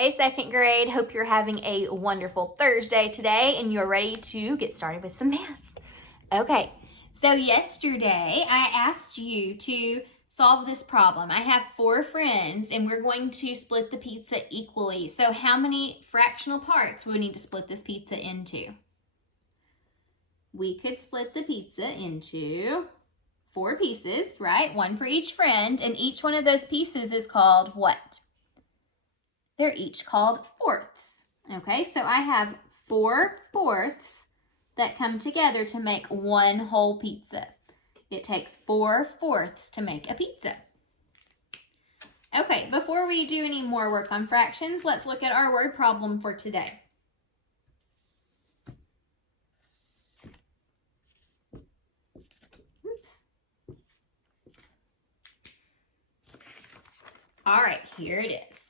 Hey, second grade. Hope you're having a wonderful Thursday today and you're ready to get started with some math. Okay, so yesterday I asked you to solve this problem. I have 4 friends and we're going to split the pizza equally. So how many fractional parts would we need to split this pizza into? We could split the pizza into 4 pieces, right? 1 for each friend, and each one of those pieces is called what? They're each called fourths. Okay, so I have 4 fourths that come together to make one whole pizza. It takes 4 fourths to make a pizza. Okay, before we do any more work on fractions, let's look at our word problem for today. Oops. All right, here it is.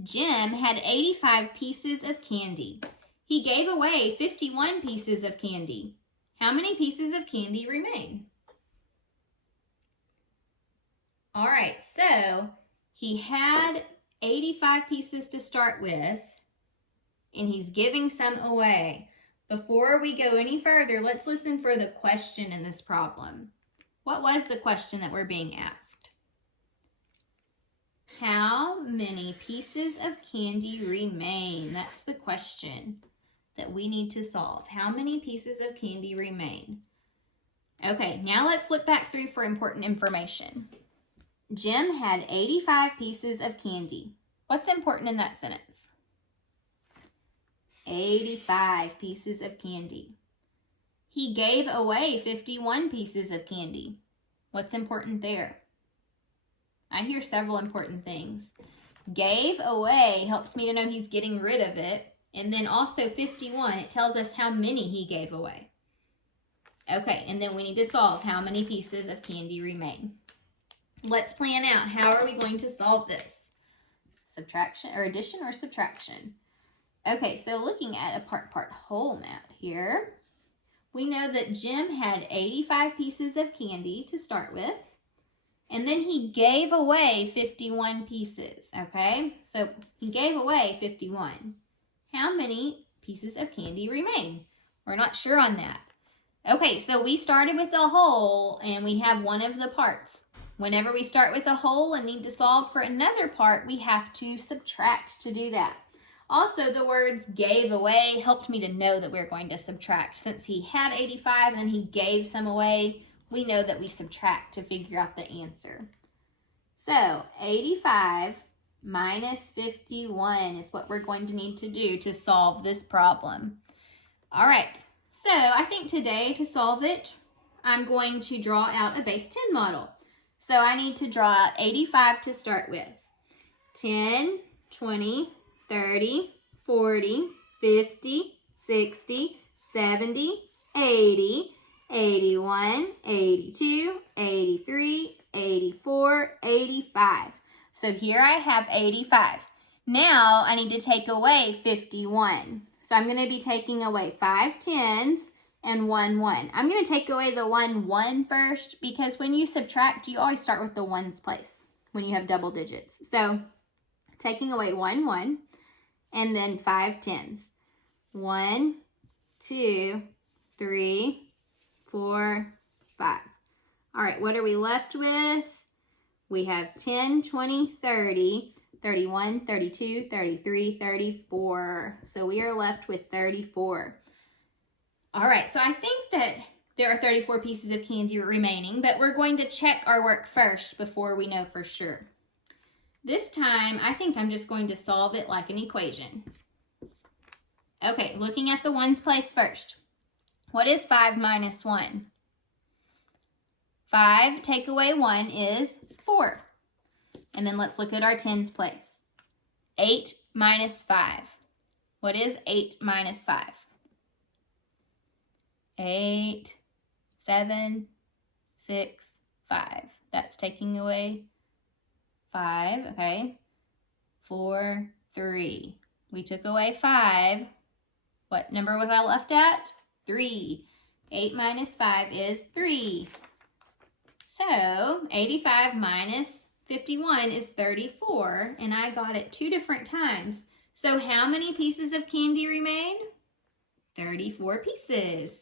Jim had 85 pieces of candy. He gave away 51 pieces of candy. How many pieces of candy remain? All right, so he had 85 pieces to start with, and he's giving some away. Before we go any further, let's listen for the question in this problem. What was the question that we're being asked? How many pieces of candy remain? That's the question that we need to solve. How many pieces of candy remain? Okay, now let's look back through for important information. Jim had 85 pieces of candy. What's important in that sentence? 85 pieces of candy. He gave away 51 pieces of candy. What's important there? I hear several important things. Gave away helps me to know he's getting rid of it. And then also 51, it tells us how many he gave away. Okay, and then we need to solve how many pieces of candy remain. Let's plan out how are we going to solve this? Subtraction or addition or subtraction? Okay, so looking at a part whole math here, we know that Jim had 85 pieces of candy to start with. And then he gave away 51 pieces, okay? So he gave away 51. How many pieces of candy remain? We're not sure on that. Okay, so we started with a whole and we have one of the parts. Whenever we start with a whole and need to solve for another part, we have to subtract to do that. Also, the words gave away helped me to know that we're going to subtract. Since he had 85 and he gave some away, we know that we subtract to figure out the answer. So 85 minus 51 is what we're going to need to do to solve this problem. All right, so I think today to solve it, I'm going to draw out a base 10 model. So I need to draw out 85 to start with. 10, 20, 30, 40, 50, 60, 70, 80, 81, 82, 83, 84, 85. So here I have 85. Now I need to take away 51. So I'm going to be taking away 5 10s and 1 1. I'm going to take away the 1 1 first because when you subtract, you always start with the ones place when you have double digits. So taking away 1 1 and then 5 10s. 1, 2, 3, 4, 5. All right, what are we left with? We have 10, 20, 30, 31, 32, 33, 34. So we are left with 34. All right, so I think that there are 34 pieces of candy remaining, but we're going to check our work first before we know for sure. This time, I think I'm just going to solve it like an equation. Okay, looking at the ones place first. What is 5 minus 1? 5 take away 1 is 4. And then let's look at our tens place. 8 minus 5. What is 8 minus 5? 8, 7, 6, 5. That's taking away 5, okay? 4, 3. We took away 5. What number was I left at? 3. 8 minus 5 is 3. So 85 minus 51 is 34, and I got it 2 different times. So how many pieces of candy remain? 34 pieces.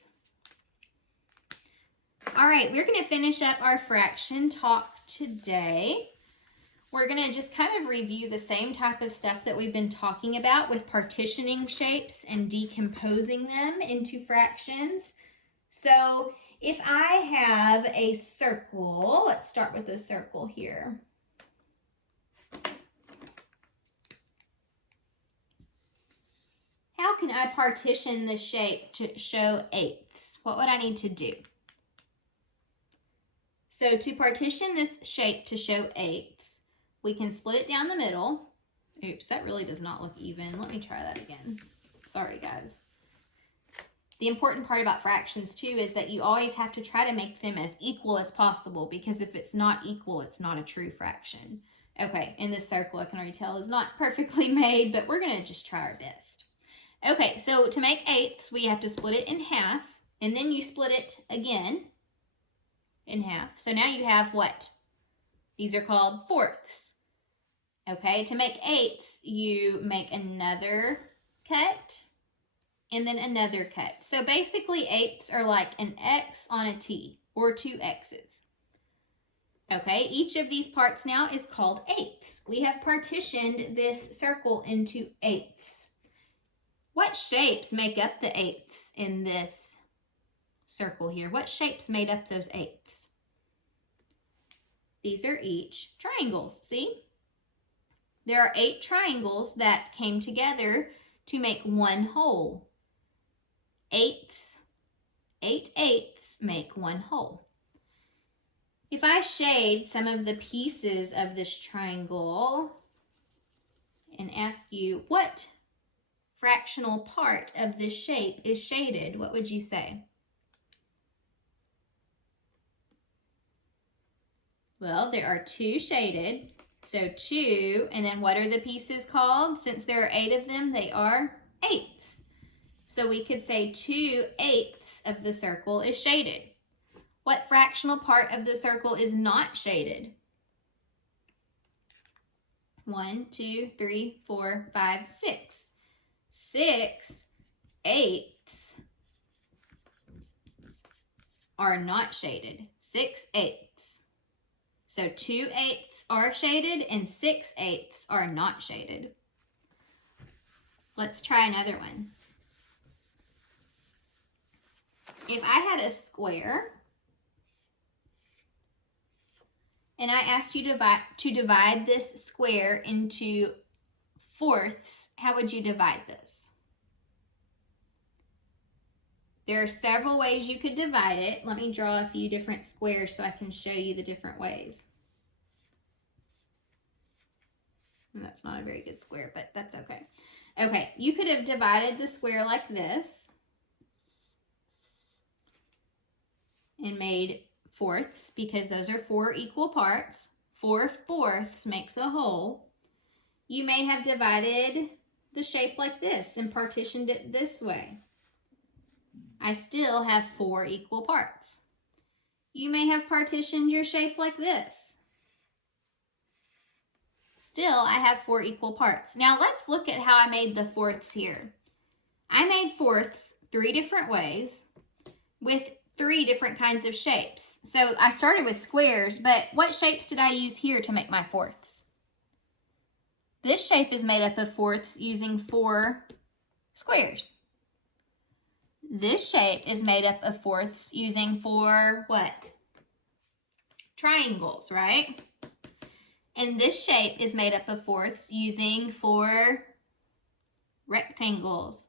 All right, we're going to finish up our fraction talk today. We're going to just kind of review the same type of stuff that we've been talking about with partitioning shapes and decomposing them into fractions. So if I have a circle, let's start with a circle here. How can I partition the shape to show eighths? What would I need to do? So to partition this shape to show eighths, we can split it down the middle. Oops, that really does not look even. Let me try that again. Sorry, guys. The important part about fractions, too, is that you always have to try to make them as equal as possible, because if it's not equal, it's not a true fraction. Okay, and this circle, I can already tell, is not perfectly made, but we're going to just try our best. Okay, so to make eighths, we have to split it in half, and then you split it again in half. So now you have what? These are called fourths. Okay, to make eighths, you make another cut and then another cut. So basically, eighths are like an X on a T, or 2 X's. Okay, each of these parts now is called eighths. We have partitioned this circle into eighths. What shapes make up the eighths in this circle here? What shapes made up those eighths? These are each triangles, see? There are 8 triangles that came together to make one whole. Eighths, 8 eighths make one whole. If I shade some of the pieces of this triangle and ask you what fractional part of this shape is shaded, what would you say? Well, there are 2 shaded. So 2, and then what are the pieces called? Since there are 8 of them, they are eighths. So we could say 2 eighths of the circle is shaded. What fractional part of the circle is not shaded? 1, 2, 3, 4, 5, 6. 6 eighths are not shaded. 6 eighths. So 2 eighths are shaded and 6 eighths are not shaded. Let's try another one. If I had a square and I asked you to divide this square into fourths, how would you divide this? There are several ways you could divide it. Let me draw a few different squares so I can show you the different ways. That's not a very good square, but that's okay. Okay, you could have divided the square like this and made fourths, because those are 4 equal parts. 4 fourths makes a whole. You may have divided the shape like this and partitioned it this way. I still have 4 equal parts. You may have partitioned your shape like this. Still, I have 4 equal parts. Now let's look at how I made the fourths here. I made fourths 3 different ways with 3 different kinds of shapes. So I started with squares, but what shapes did I use here to make my fourths? This shape is made up of fourths using 4 squares. This shape is made up of fourths using 4 what? Triangles, right? And this shape is made up of fourths using 4 rectangles.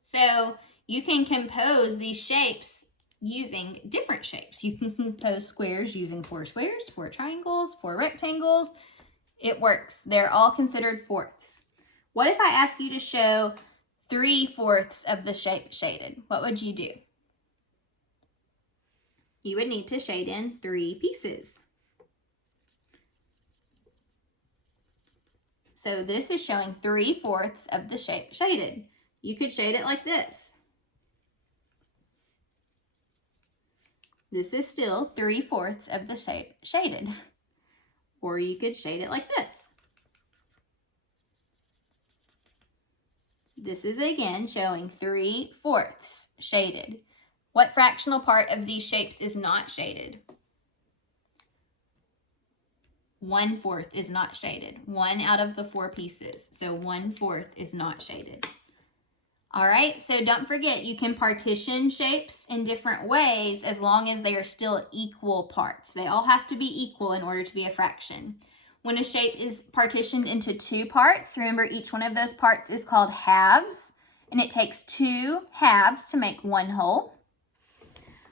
So you can compose these shapes using different shapes. You can compose squares using 4 squares, 4 triangles, 4 rectangles. It works. They're all considered fourths. What if I ask you to show 3 fourths of the shape shaded? What would you do? You would need to shade in 3 pieces. So this is showing 3 fourths of the shape shaded. You could shade it like this. This is still 3 fourths of the shape shaded. Or you could shade it like this. This is again showing 3/4 shaded. What fractional part of these shapes is not shaded? 1/4 is not shaded. 1 out of the 4 pieces. So 1/4 is not shaded. All right, so don't forget, you can partition shapes in different ways as long as they are still equal parts. They all have to be equal in order to be a fraction. When a shape is partitioned into 2 parts, remember each one of those parts is called halves, and it takes 2 halves to make 1 whole.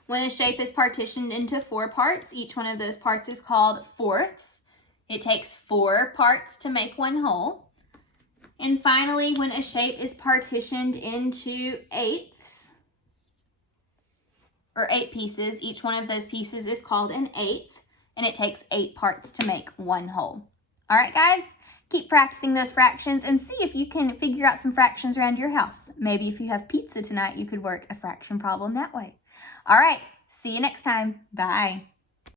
When a shape is partitioned into 4 parts, each one of those parts is called fourths. It takes 4 parts to make 1 whole. And finally, when a shape is partitioned into eighths, or 8 pieces, each one of those pieces is called an eighth, and it takes 8 parts to make 1 whole. All right, guys, keep practicing those fractions and see if you can figure out some fractions around your house. Maybe if you have pizza tonight, you could work a fraction problem that way. All right, see you next time. Bye.